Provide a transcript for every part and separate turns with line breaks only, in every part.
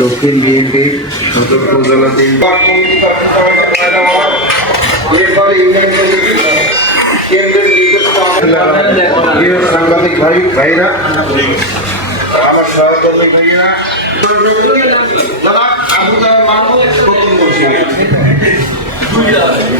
দক্ষিণ বিএনপির সতর্ক জেলা তিন প্রিয় সাংবাদিক ভাই ভাইরা আমার সহকর্মী ভাইরা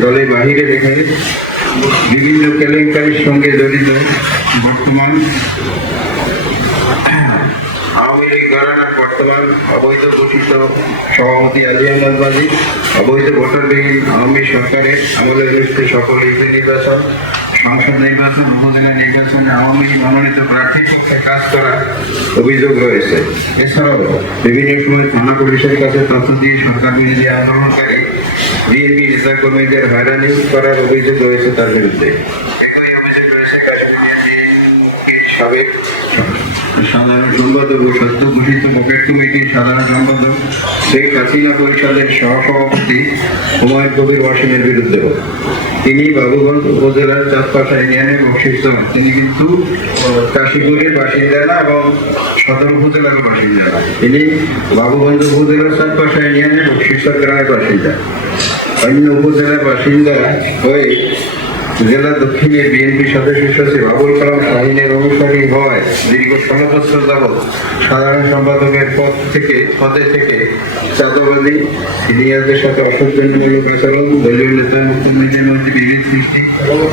দলের বাহিরে রেখে বিভিন্ন কেলেঙ্কারির সঙ্গে জড়িত বর্তমান আওয়ামী লীগ ঘরানার বর্তমান অবৈধ ঘোষিত সভাপতি আলী আহমদ বাজি, অবৈধ ভোটারবিহীন আওয়ামী সরকারের আমলে অনুষ্ঠিত সকল নির্বাচন সংসদ নির্বাচন উপজেলা নির্বাচনে আওয়ামী লীগ মনোনীত প্রার্থীর পক্ষে কাজ করার অভিযোগ রয়েছে। এছাড়াও বিভিন্ন সময় থানা পুলিশের কাছে তথ্য দিয়ে সরকার বিরোধী আন্দোলনকারী বিএনপি নেতাকর্মীদের হয়রানি করার অভিযোগ রয়েছে তার বিরুদ্ধে। একই অভিযোগ রয়েছে কাশ্মীর সাবেক সাধারণ সম্পাদক কমিটির সাধারণ সম্পাদক, শেখ হাসিনা পরিষদের সহসভাপতি হুমায়ুন কবির ওয়াসিমের বিরুদ্ধে। তিনি বাবুগঞ্জ উপজেলার চাঁদপাশা ইউনিয়নের বক্সিস তিনি কিন্তু কাশীপুরের বাসিন্দা না এবং সদর উপজেলার বাসিন্দা। তিনি বাবুগঞ্জ উপজেলার চাঁদপাশা ইউনিয়নের বক্সিসর গ্রামের বাসিন্দা। অন্য উপজেলার বাসিন্দা হয়ে জেলা দক্ষিণের বিএনপি সদস্য সচিব আবুল কালাম শাহিনের বছর যাবৎ সাধারণ সম্পাদকের পদ থেকে, পদে থেকে চাঁদাবাদী সিনিয়রদের সাথে অসৌজন্যমূলক আচরণ, দলীয় নেতা কর্মীদের মধ্যে বিভেদ সৃষ্টি,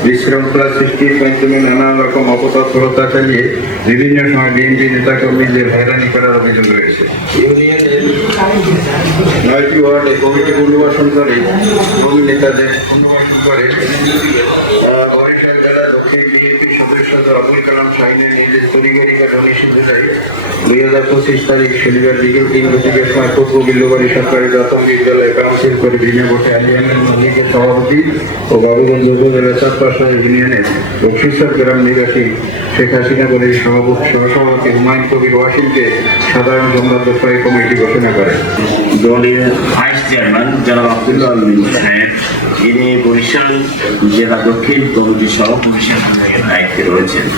বিশৃঙ্খলা সৃষ্টির মাধ্যমে নানা রকম অপতৎপরতা চালিয়ে বিভিন্ন সময় বিএনপি নেতা কর্মীদের হয়রানি করার অভিযোগ রয়েছে। নয়টি ওয়ার্ডে কমিটি পুনর্বাসন করে, কর্মী নেতাদের পুনর্বাসন করে। শাহিনের নির্দেশ তরিগরিকা উনিশে জুলাই দুই হাজার পঁচিশ তারিখ তিন সরকারি করে সভাপতি ও ইউনিয়নের গ্রাম বলের সভাপতি সাধারণ করে কমিটি ঘোষণা করে।
যিনি বরিশাল জেলা দক্ষিণ রয়েছেন।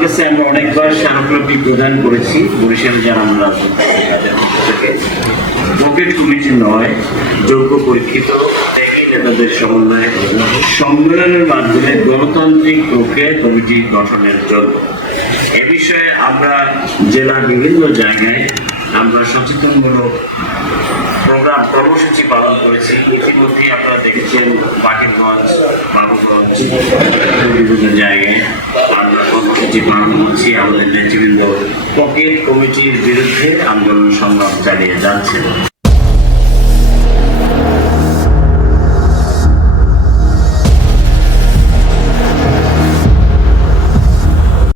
কাছে আমরা অনেকবার স্মারকলিপি প্রদান করেছি। বরিশাল যারা রাজনৈতিক তাদের কমিটি নয়, যোগ্য পরীক্ষিত নেতাদের সমন্বয়ে সম্মেলনের মাধ্যমে গণতান্ত্রিক প্রক্রিয়া কমিটি গঠনের জন্য। এ বিষয়ে আমরা জেলার বিভিন্ন জায়গায় আমরা সচেতনমূলক প্রোগ্রাম কর্মসূচি পালন করেছি। ইতিমধ্যে আপনারা দেখেছেন বাকিরগঞ্জ বাবুগঞ্জ, বিভিন্ন জায়গায় আমরা কর্মসূচি পালন করছি। আমাদের নেতৃবৃন্দ পকেট কমিটির বিরুদ্ধে আন্দোলন সংগ্রাম চালিয়ে যাচ্ছেন।